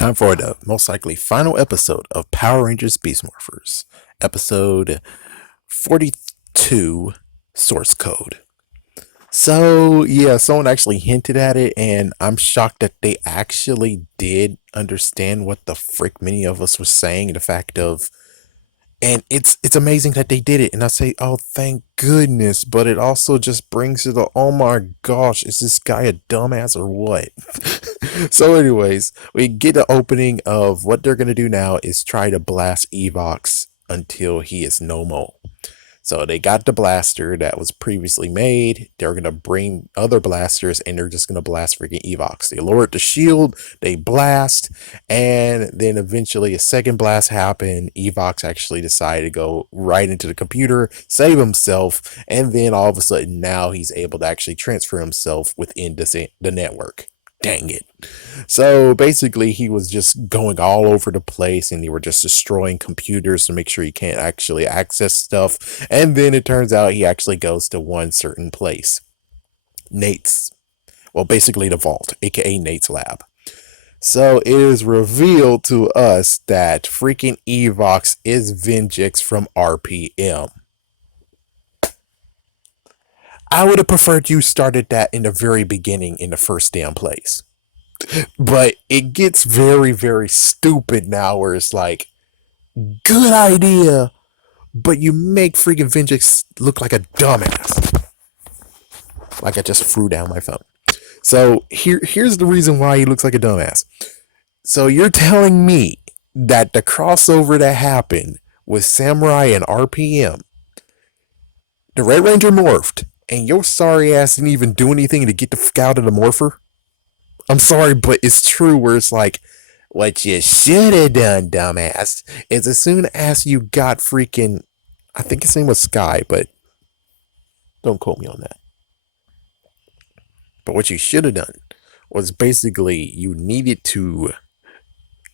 Time for the most likely final episode of Power Rangers Beast Morphers, episode 42, Source Code. So, yeah, someone actually hinted at it, and I'm shocked that they actually did understand what the frick many of us were saying. The fact of, and it's amazing that they did it. And I say, oh, thank goodness. But it also just brings to the, oh my gosh, is this guy a dumbass or what? So, anyways, we get the opening of what they're gonna do now is try to blast Evox until he is no more. So they got the blaster that was previously made. They're gonna bring other blasters and they're just gonna blast freaking Evox. They lower the shield, they blast, and then eventually a second blast happened. Evox actually decided to go right into the computer, save himself, and then all of a sudden now he's able to actually transfer himself within the network. Dang it. So basically, he was just going all over the place and they were just destroying computers to make sure he can't actually access stuff. And then it turns out he actually goes to one certain place, Nate's, well, basically the vault, aka Nate's lab. So it is revealed to us that freaking Evox is Venjix from RPM. I would have preferred you started that in the very beginning in the first damn place. But it gets very, very stupid now where it's like, good idea, but you make freaking Venjix look like a dumbass. Like I just threw down my phone. So here's the reason why he looks like a dumbass. So you're telling me that the crossover that happened with Samurai and RPM, the Red Ranger morphed, and your sorry ass didn't even do anything to get the fuck out of the morpher? I'm sorry, but it's true where it's like, what you should have done, dumbass, is as soon as you got freaking, I think his name was Sky, but don't quote me on that. But what you should have done was basically you needed to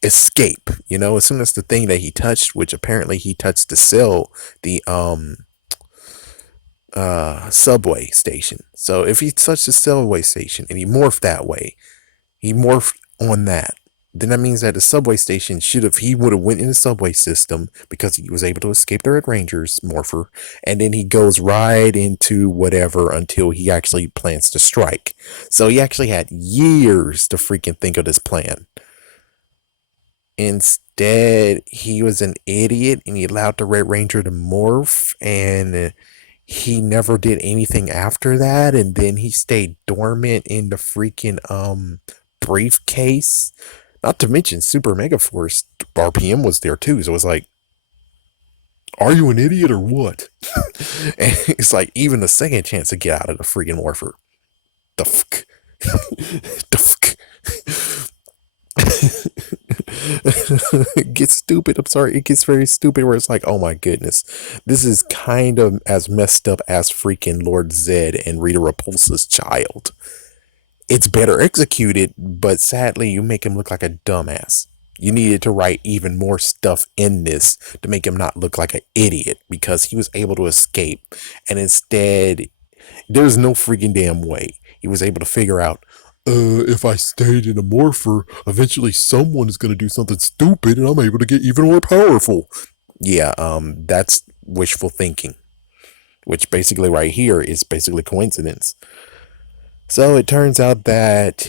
escape. You know, as soon as the thing that he touched, which apparently he touched the cell, the subway station. So if he touched the subway station and he morphed that way, he morphed on that. Then that means that the subway station he would have went in the subway system because he was able to escape the Red Ranger's morpher, and then he goes right into whatever until he actually plans to strike. So he actually had years to freaking think of this plan. Instead, he was an idiot and he allowed the Red Ranger to morph, and he never did anything after that, and then he stayed dormant in the freaking briefcase. Not to mention Super Mega Force RPM was there too, so it was like, are you an idiot or what? And it's like even the second chance to get out of the freaking morpher. The fuck. The fuck. It gets stupid. I'm sorry. It gets very stupid where it's like, oh my goodness. This is kind of as messed up as freaking Lord Zed and Rita Repulsa's child. It's better executed, but sadly, you make him look like a dumbass. You needed to write even more stuff in this to make him not look like an idiot because he was able to escape. And instead, there's no freaking damn way he was able to figure out, if I stayed in a morpher, eventually someone is going to do something stupid and I'm able to get even more powerful. Yeah, that's wishful thinking, which basically right here is basically coincidence. So it turns out that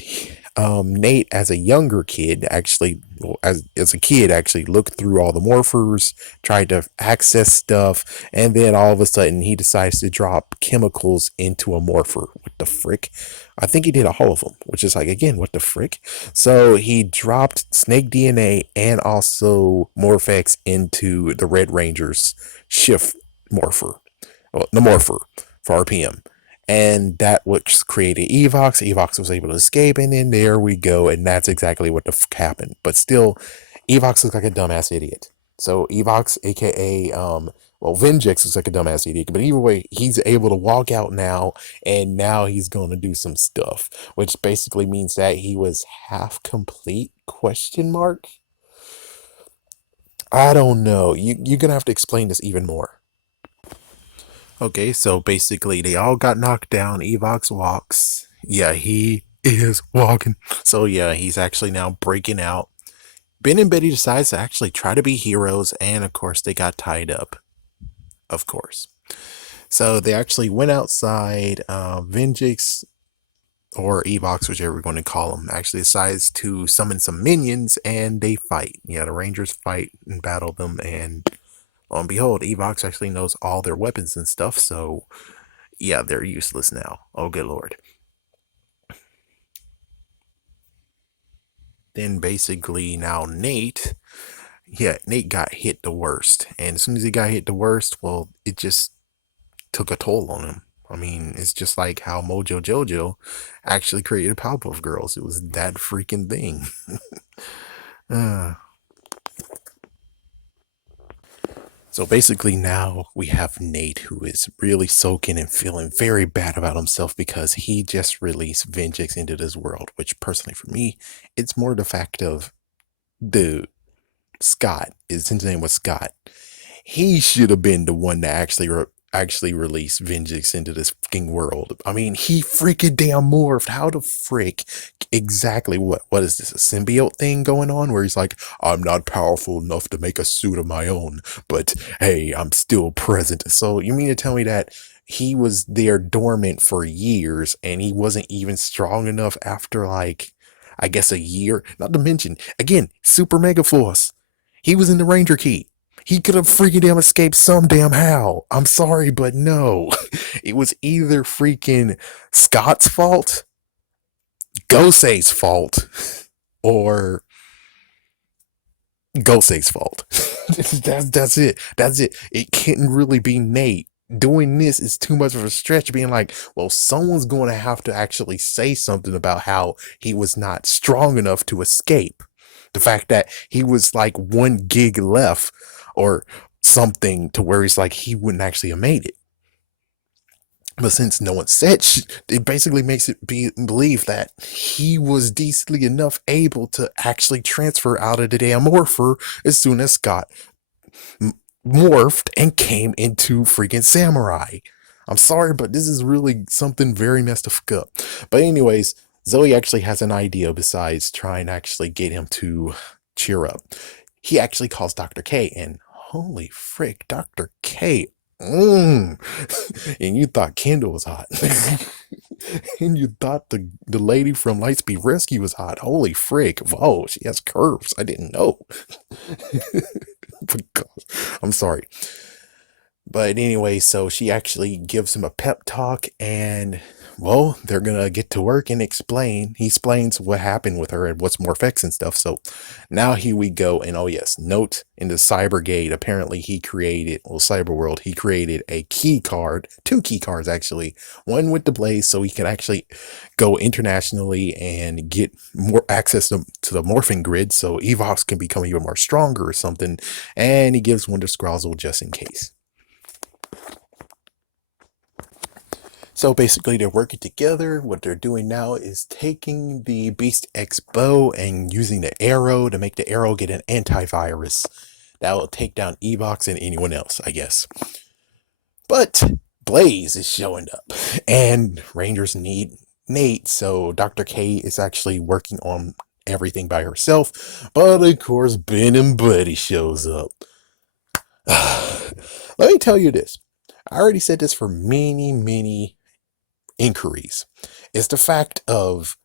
Nate, as a younger kid, actually, well, as a kid, actually looked through all the morphers, tried to access stuff, and then all of a sudden he decides to drop chemicals into a morpher. What the frick? I think he did all of them, which is like, again, what the frick? So he dropped snake DNA and also Morphex into the Red Ranger's shift morpher, well, the morpher for RPM. And that which created Evox. Evox was able to escape, and then there we go. And that's exactly what the fuck happened. But still, Evox looks like a dumbass idiot. So Evox, aka well, Venjix looks like a dumbass idiot. But either way, he's able to walk out now, and now he's going to do some stuff, which basically means that he was half complete? Question mark. I don't know. You're gonna have to explain this even more. Okay, so basically they all got knocked down. Evox walks. Yeah, he is walking. So yeah, he's actually now breaking out. Ben and Betty decides to actually try to be heroes, and of course they got tied up. Of course. So they actually went outside. Venjix or Evox, whichever we're going to call them, actually decides to summon some minions and they fight. Yeah, the Rangers fight and battle them, and lo and behold, Evox actually knows all their weapons and stuff, so yeah, they're useless now. Oh, good lord. Then basically now Nate got hit the worst. And as soon as he got hit the worst, well, it just took a toll on him. I mean, it's just like how Mojo Jojo actually created Powerpuff Girls. It was that freaking thing. uh, so basically, now we have Nate, who is really soaking and feeling very bad about himself because he just released Vengeance into this world, which personally for me, it's more the fact of, dude, Scott, his name was Scott. He should have been the one that actually released Vengeance into this fucking world. I mean, he freaking damn morphed. How the frick exactly what is this, a symbiote thing going on where he's like, I'm not powerful enough to make a suit of my own, but hey, I'm still present. So you mean to tell me that he was there dormant for years and he wasn't even strong enough after like I guess a year? Not to mention, again, Super Mega Force. He was in the Ranger Key. He could have freaking damn escaped some damn how. I'm sorry, but no. It was either freaking Scott's fault, Gosei's fault, or Gosei's fault. that's it. That's it. It couldn't really be Nate. Doing this is too much of a stretch, being like, well, someone's going to have to actually say something about how he was not strong enough to escape. The fact that he was like 1 gig left or something to where he's like, he wouldn't actually have made it. But since no one said it basically makes it believe that he was decently enough able to actually transfer out of the damn morpher as soon as Scott morphed and came into freaking samurai. I'm sorry, but this is really something very messed up. But anyways, Zoe actually has an idea besides trying to actually get him to cheer up. He actually calls Dr. K, and holy frick, Dr. K. And you thought Kendall was hot. And you thought the lady from Lightspeed Rescue was hot. Holy frick. Whoa, she has curves. I didn't know. I'm sorry. But anyway, so she actually gives him a pep talk, and well, they're gonna get to work and explain. He explains what happened with her and what's more effects and stuff. So now here we go. And oh yes, note in the Cybergate, apparently he created, well, Cyberworld, he created a key card, 2 key cards actually, one with the blaze, so he can actually go internationally and get more access to the morphing grid, so Evox can become even more stronger or something. And he gives one to Scrozzle just in case. So basically they're working together. What they're doing now is taking the Beast X bow and using the arrow to make the arrow get an antivirus that will take down Evox and anyone else, I guess. But Blaze is showing up and Rangers need Nate, so Dr. K is actually working on everything by herself. But of course, Ben and Buddy shows up. Let me tell you this. I already said this for many inquiries. It's the fact of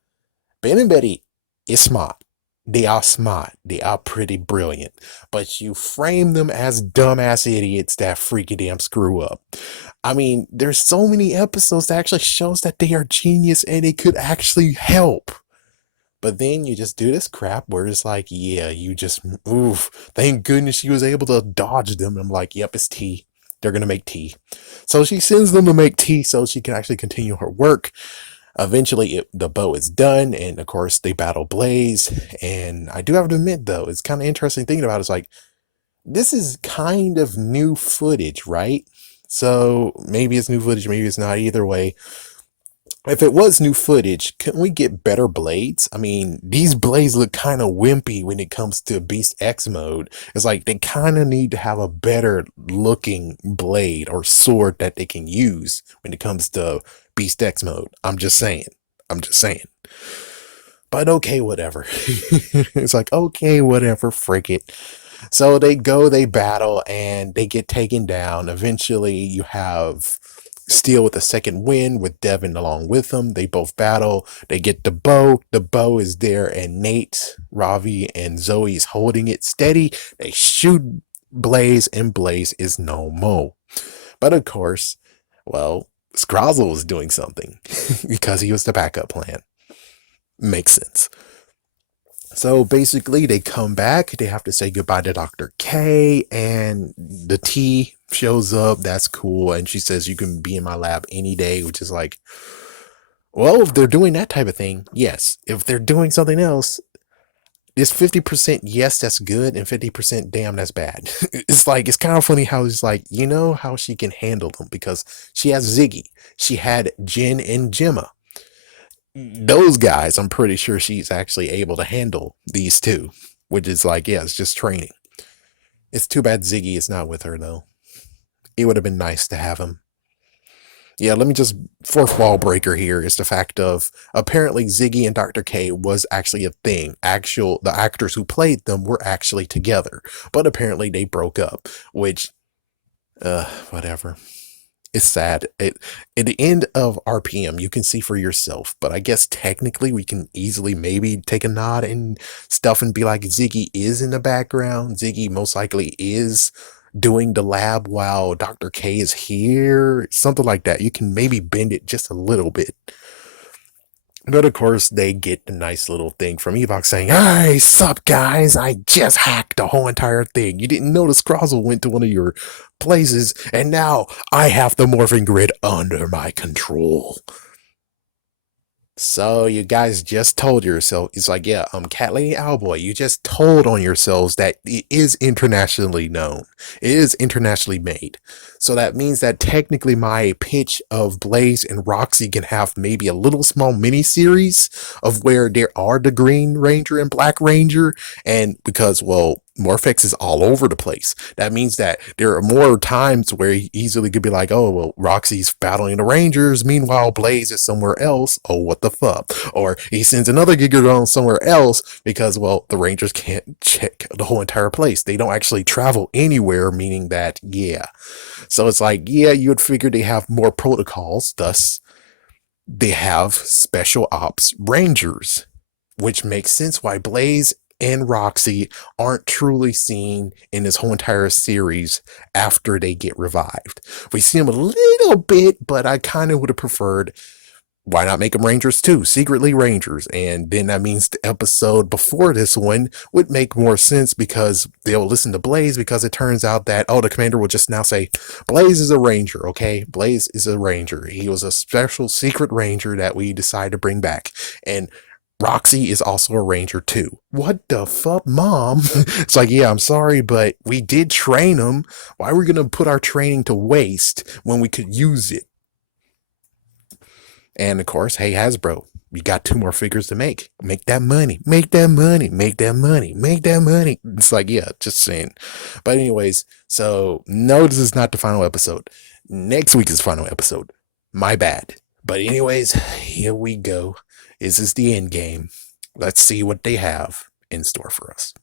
Ben and Betty is smart. They are smart. They are pretty brilliant. But you frame them as dumbass idiots that freaking damn screw up. I mean, there's so many episodes that actually shows that they are genius and they could actually help. But then you just do this crap where it's like, yeah, you just, oof, thank goodness she was able to dodge them. I'm like, yep, it's tea. They're going to make tea. So she sends them to make tea so she can actually continue her work. Eventually, the bow is done, and of course, they battle Blaze. And I do have to admit, though, it's kind of interesting thinking about it. It's like, this is kind of new footage, right? So maybe it's new footage, maybe it's not. Either way, if it was new footage, couldn't we get better blades? I mean, these blades look kind of wimpy when it comes to Beast X mode. It's like they kind of need to have a better looking blade or sword that they can use when it comes to Beast X mode. I'm just saying. But okay, whatever. It's like, okay, whatever, frick it. So they go, they battle, and they get taken down. Eventually, you have Steel with the second win with Devin along with them. They both battle. They get the bow. The bow is there, and Nate, Ravi, and Zoe is holding it steady. They shoot Blaze, and Blaze is no more. But of course, well, Scrozzle was doing something because he was the backup plan. Makes sense. So basically, they come back. They have to say goodbye to Dr. K, and the T shows up. That's cool. And she says, "You can be in my lab any day," which is like, well, if they're doing that type of thing, yes. If they're doing something else, it's 50% yes, that's good, and 50% damn, that's bad. It's like, it's kind of funny how it's like, you know how she can handle them because she has Ziggy. She had Jen and Gemma. Those guys, I'm pretty sure she's actually able to handle these two, which is like, yeah, it's just training. It's too bad Ziggy is not with her, though. It would have been nice to have him. Yeah, let me just, fourth wall breaker here is the fact of apparently Ziggy and Dr. K was actually a thing. The actors who played them were actually together, but apparently they broke up, which, whatever. It's sad. At the end of RPM, you can see for yourself, but I guess technically we can easily maybe take a nod and stuff and be like, Ziggy is in the background. Ziggy most likely is doing the lab while Dr. K is here. Something like that. You can maybe bend it just a little bit. But of course, they get the nice little thing from Evox saying, "Hey, sup, guys? I just hacked the whole entire thing. You didn't notice Crozzle went to one of your places, and now I have the morphing grid under my control." So you guys just told yourself, it's like, yeah, Cat Lady Owlboy, you just told on yourselves that it is internationally known. It is internationally made. So that means that technically my pitch of Blaze and Roxy can have maybe a little small mini series of where there are the Green Ranger and Black Ranger. And because, well, Morphex is all over the place. That means that there are more times where he easily could be like, oh, well, Roxy's battling the Rangers. Meanwhile, Blaze is somewhere else. Oh, what the fuck? Or he sends another Gigadron somewhere else because, well, the Rangers can't check the whole entire place. They don't actually travel anywhere, meaning that, yeah. So it's like, yeah, you would figure they have more protocols. Thus, they have special ops Rangers, which makes sense why Blaze and Roxy aren't truly seen in this whole entire series after they get revived. We see them a little bit, but I kind of would have preferred, why not make them Rangers too? Secretly Rangers. And then that means the episode before this one would make more sense because they'll listen to Blaze, because it turns out that, oh, the commander will just now say, Blaze is a Ranger, okay? Blaze is a Ranger. He was a special secret Ranger that we decided to bring back. And Roxy is also a Ranger too. What the fuck, Mom? It's like, yeah, I'm sorry, but we did train them. Why are we going to put our training to waste when we could use it? And of course, hey, Hasbro, you got 2 more figures to make. Make that money. Make that money. Make that money. Make that money. It's like, yeah, just saying. But anyways, so no, this is not the final episode. Next week is the final episode. My bad. But anyways, here we go. This is the end game. Let's see what they have in store for us.